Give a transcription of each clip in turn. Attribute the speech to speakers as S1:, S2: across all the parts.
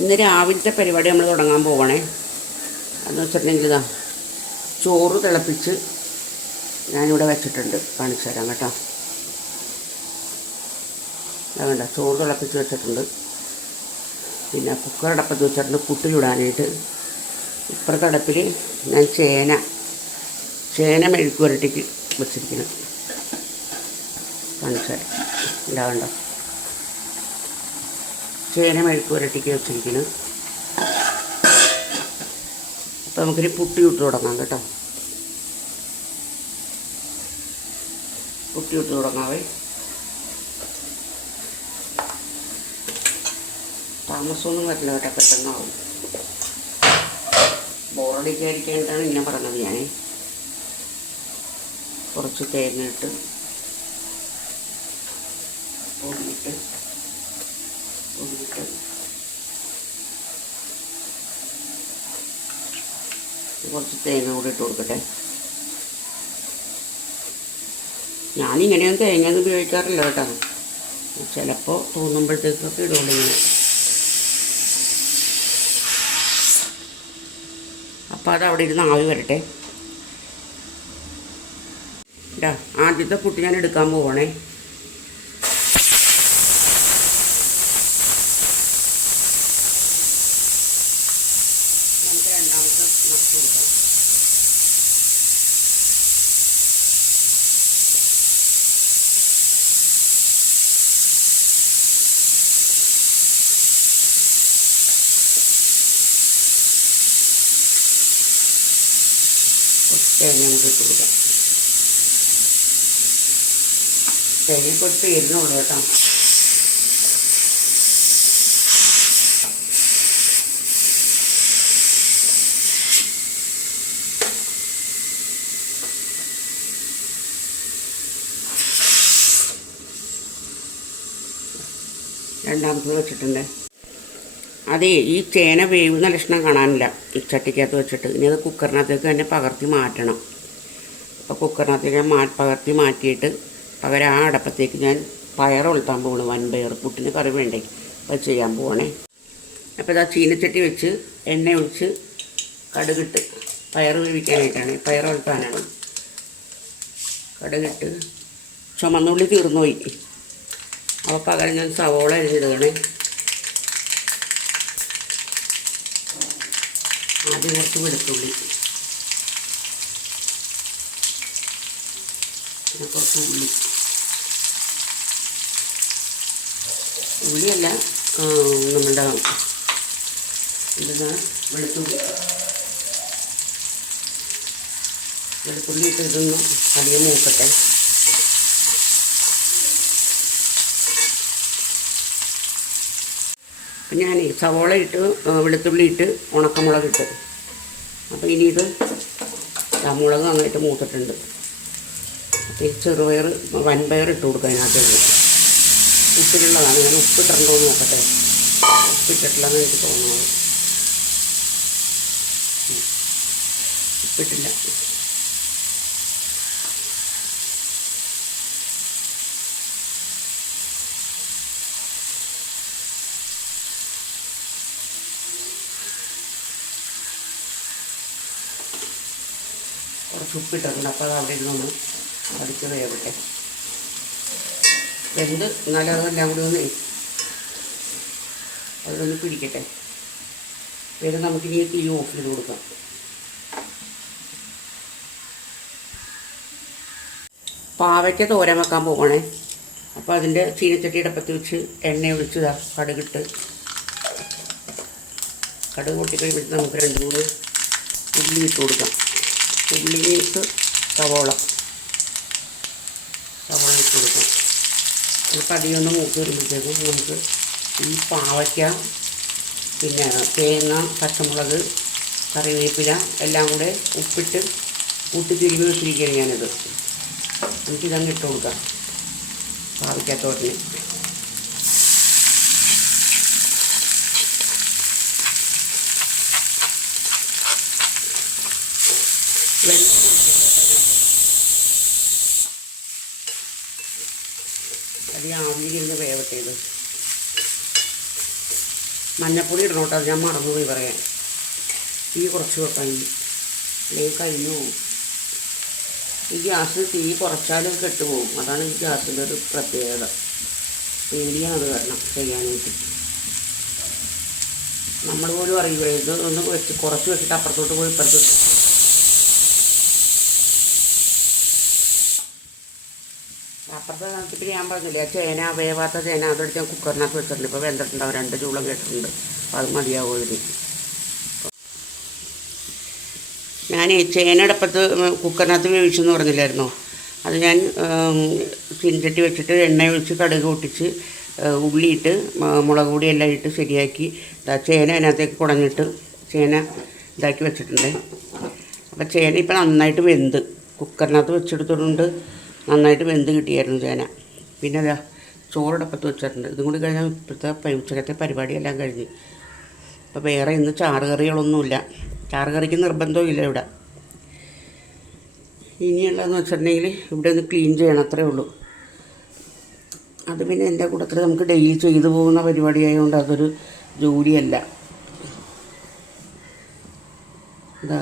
S1: ഇന്ന് രാവിലത്തെ പരിപാടി നമ്മൾ തുടങ്ങാൻ പോവണേ. അതെന്ന് വെച്ചിട്ടുണ്ടെങ്കിൽ ഇതാ ചോറ് തിളപ്പിച്ച് ഞാനിവിടെ വെച്ചിട്ടുണ്ട് കാണിച്ചു തരാം കേട്ടോ. വേണ്ട ചോറ് തിളപ്പിച്ച് വെച്ചിട്ടുണ്ട്. പിന്നെ കുക്കർ അടപ്പത്ത് വെച്ചിട്ടുണ്ട് പുട്ട് ചൂടാനായിട്ട്. ഇപ്പുറത്തെ അടപ്പിൽ ഞാൻ ചേന ചേന മെഴുക്ക് വരട്ടിക്ക് വെച്ചിരിക്കണം കാണിച്ചു തരാം. കണ്ടോ. ചേന മെഴുക്ക് പുരട്ടിക്ക് വെച്ചിരിക്കുന്നു. അപ്പോൾ നമുക്കൊരു പുട്ടി ഇട്ട് തുടങ്ങാം കേട്ടോ. പുട്ടി ഇട്ട് തുടങ്ങാവേ താമസമൊന്നും വരില്ല കേട്ടോ പെട്ടെന്നാവും ബോറടിക്കാതിരിക്കാനായിട്ടാണ് ഇങ്ങനെ പറഞ്ഞത് ഞാൻ കുറച്ച് തേങ്ങ ഇട്ട് കുറച്ച് തേങ്ങ കൂടി ഇട്ട് കൊടുക്കട്ടെ. ഞാനിങ്ങനെയൊന്നും തേങ്ങ ഒന്നും ഉപയോഗിക്കാറില്ല കേട്ടോ. ചിലപ്പോൾ തോന്നുമ്പോഴത്തേക്കൊക്കെ ഇടുള്ളൂ അപ്പോൾ അത് അവിടെ ഇരുന്ന് ആവി വരട്ടെ. ഇതാ ആദ്യത്തെ കുട്ടി ഞാൻ എടുക്കാൻ പോവണേ. കുറച്ച് നമുക്ക് ഇട്ട് കൊടുക്കാം. തേങ്ങ കുറച്ച് ഇരുന്നുള്ളൂ കേട്ടോ. രണ്ടാമത്തത് വെച്ചിട്ടുണ്ട്. അതെ ഈ ചേന വേവുന്ന ലക്ഷണം കാണാനില്ല. ചട്ടിക്കകത്ത് വെച്ചിട്ട്. ഇനി അത് കുക്കറിനകത്തേക്ക് തന്നെ പകർത്തി മാറ്റണം. അപ്പോൾ കുക്കറിനകത്തേക്ക് മാ പകർത്തി മാറ്റിയിട്ട് പകരം ആ അടപ്പത്തേക്ക് ഞാൻ പയർ ഉൾത്താൻ വൻ വൻപയർ പുട്ടിന് കറി വേണ്ടേ. അത് ചെയ്യാൻ പോകണേ അപ്പോൾ ഇതാ ചീനച്ചട്ടി വെച്ച് എണ്ണ ഒഴിച്ച് കടുകിട്ട് പയർ വേവിക്കാനായിട്ടാണ്. പയർ ഉൾത്താനാണ്. കടുകിട്ട് ചുമന്നുള്ളി തീർന്നുപോയി. അപ്പോൾ പകരം ഞാൻ സവോള എഴുതിയിടണേ ആദ്യം കുറച്ച് വെളുത്തുള്ളി. പിന്നെ കുറച്ച് ഉള്ളി. ഉള്ളിയല്ല നമ്മുടെ എന്താണ്? വെളുത്തുള്ളി. വെളുത്തുള്ളി ഇട്ട് ഇതൊന്ന് അധികം മൂക്കട്ടെ അപ്പം ഞാൻ സവോള ഇട്ട് വെളുത്തുള്ളി ഇട്ട് ഉണക്കമുളക് ഇട്ട്. അപ്പോൾ ഇനി ഇത് മുളക് നന്നായിട്ട് മൂത്തിട്ടുണ്ട്. അപ്പോൾ ഈ ചെറുപയർ വൻപയർ ഇട്ട് കൊടുക്കുക അതിനകത്തേക്ക്. ഉപ്പിലുള്ളതാണ് ഞാൻ ഉപ്പിട്ടുണ്ടോ എന്ന് നോക്കട്ടെ. ഉപ്പിട്ടിട്ടില്ലെന്ന് എനിക്ക് തോന്നുന്നത്. ഉം. ഉപ്പിട്ടില്ല. കുറച്ച് ഉപ്പിട്ടിട്ടുണ്ട് അപ്പോൾ അത് അവിടെ ഇരുന്നൊന്ന് അടിച്ച് വേവട്ടെ. വെന്ത് എന്നാലും അതെല്ലാം കൂടി ഒന്ന് അതിലൊന്ന് പിടിക്കട്ടെ. വേറെ നമുക്കിനി തീ ഓഫ് ചെയ്ത് കൊടുക്കാം. പാവയ്ക്ക് തോരൻ വെക്കാൻ പോകണേ അപ്പോൾ അതിന്റെ ചീനച്ചട്ടി ഇടപ്പത്ത് വെച്ച് എണ്ണ ഒഴിച്ചതാ കടുകിട്ട് കടുക് പൊട്ടിക്കഴിയുമ്പോഴത്തേക്ക് നമുക്ക് രണ്ട് മൂന്ന് ഉള്ളി ഇട്ട് കൊടുക്കാം. ഉള്ളി മീൻസ് സവോള. സവോള ഇട്ട് കൊടുക്കും. ചിലപ്പോൾ അധികം മൂക്ക് വരുമ്പോഴത്തേക്കും നമുക്ക് ഈ പാവയ്ക്ക പിന്നെ തേങ്ങ പച്ചമുളക് കറിവേപ്പില എല്ലാം കൂടെ ഉപ്പിട്ട് കൂട്ടി തിരുമ്പി വെച്ചിരിക്കുകയാണ് ഞാനത്. നമുക്കിതങ്ങ് ഇട്ട് കൊടുക്കാം. പാവയ്ക്കത്തോട്ടിന് അത് ആവിയിലിരുന്ന് വേവട്ടെ ഇത് മഞ്ഞപ്പൊടി ഇടണം കേട്ടോ അത് ഞാൻ മറന്നുപോയി പറയാൻ. തീ കുറച്ച് വെക്കാൻ. അല്ലെങ്കിൽ കഴിഞ്ഞു. ഈ ഗ്യാസ് തീ കുറച്ചാലും കെട്ടുപോകും. അതാണ് ഈ ഗ്യാസിന്റെ ഒരു പ്രത്യേകത. പേടിയാണ് അത് കാരണം ചെയ്യാനായിട്ട്. നമ്മൾ പോലും അറിയുമായിരുന്നു ഒന്ന് വെച്ച് കുറച്ച് വെച്ചിട്ട് അപ്പുറത്തോട്ട് പോയി ഇപ്പുറത്ത് അപ്പുറത്തെ പിന്നെ ഞാൻ പറഞ്ഞില്ലേ ആ ചേന വേവാത്ത ചേന അതെടുത്ത് ഞാൻ കുക്കറിനകത്ത് വെച്ചിട്ടുണ്ട്. ഇപ്പോൾ വെന്തിട്ടുണ്ടാവും രണ്ട് ചൂളം കേട്ടിട്ടുണ്ട്. അപ്പോൾ അത് മതിയാവും ഇതിന് ഞാൻ ചേനയടപ്പത്ത് കുക്കറിനകത്ത് വേവിച്ചു എന്ന് പറഞ്ഞില്ലായിരുന്നോ? അത് ഞാൻ ചിഞ്ചട്ടി വെച്ചിട്ട് എണ്ണ ഒഴിച്ച് കടുക് പൊട്ടിച്ച് ഉള്ളിയിട്ട് മുളക് പൊടി എല്ലാം ഇട്ട് ശരിയാക്കി ചേന അതിനകത്തേക്ക് കുടഞ്ഞിട്ട് ചേന ഇതാക്കി വെച്ചിട്ടുണ്ട്. അപ്പോൾ ചേന ഇപ്പം നന്നായിട്ട് വെന്ത്. കുക്കറിനകത്ത് വെച്ചെടുത്തോണ്ട് നന്നായിട്ട് വെന്ത് കിട്ടിയായിരുന്നു ചേന. പിന്നെ അതാ ചോറടപ്പത്ത് വെച്ചിട്ടുണ്ട്. ഇതും കൂടി കഴിഞ്ഞാൽ ഇപ്പോഴത്തെ ഉച്ചക്കത്തെ പരിപാടിയെല്ലാം കഴിഞ്ഞ്. അപ്പോൾ വേറെ ഇന്ന് ചാറ് കറികളൊന്നുമില്ല ചാറ് കറിക്ക് നിർബന്ധവും ഇല്ല ഇവിടെ. ഇനിയുള്ളതെന്ന് വെച്ചിട്ടുണ്ടെങ്കിൽ ഇവിടെ ഒന്ന് ക്ലീൻ ചെയ്യണം അത്രേ ഉള്ളൂ. അത് പിന്നെ എന്റെ കൂട്ടത്തിൽ നമുക്ക് ഡെയിലി ചെയ്തു പോകുന്ന പരിപാടി ആയതുകൊണ്ട് അതൊരു ജോലിയല്ല. ഇതാ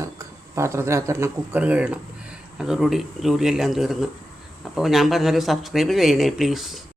S1: പാത്രത്തിനകത്ത് കുക്കർ കഴുകണം. അതോടുകൂടി ജോലിയെല്ലാം തീർന്ന്. അപ്പോൾ ഞാൻ പറഞ്ഞൊരു സബ്സ്ക്രൈബ് ചെയ്യണേ പ്ലീസ്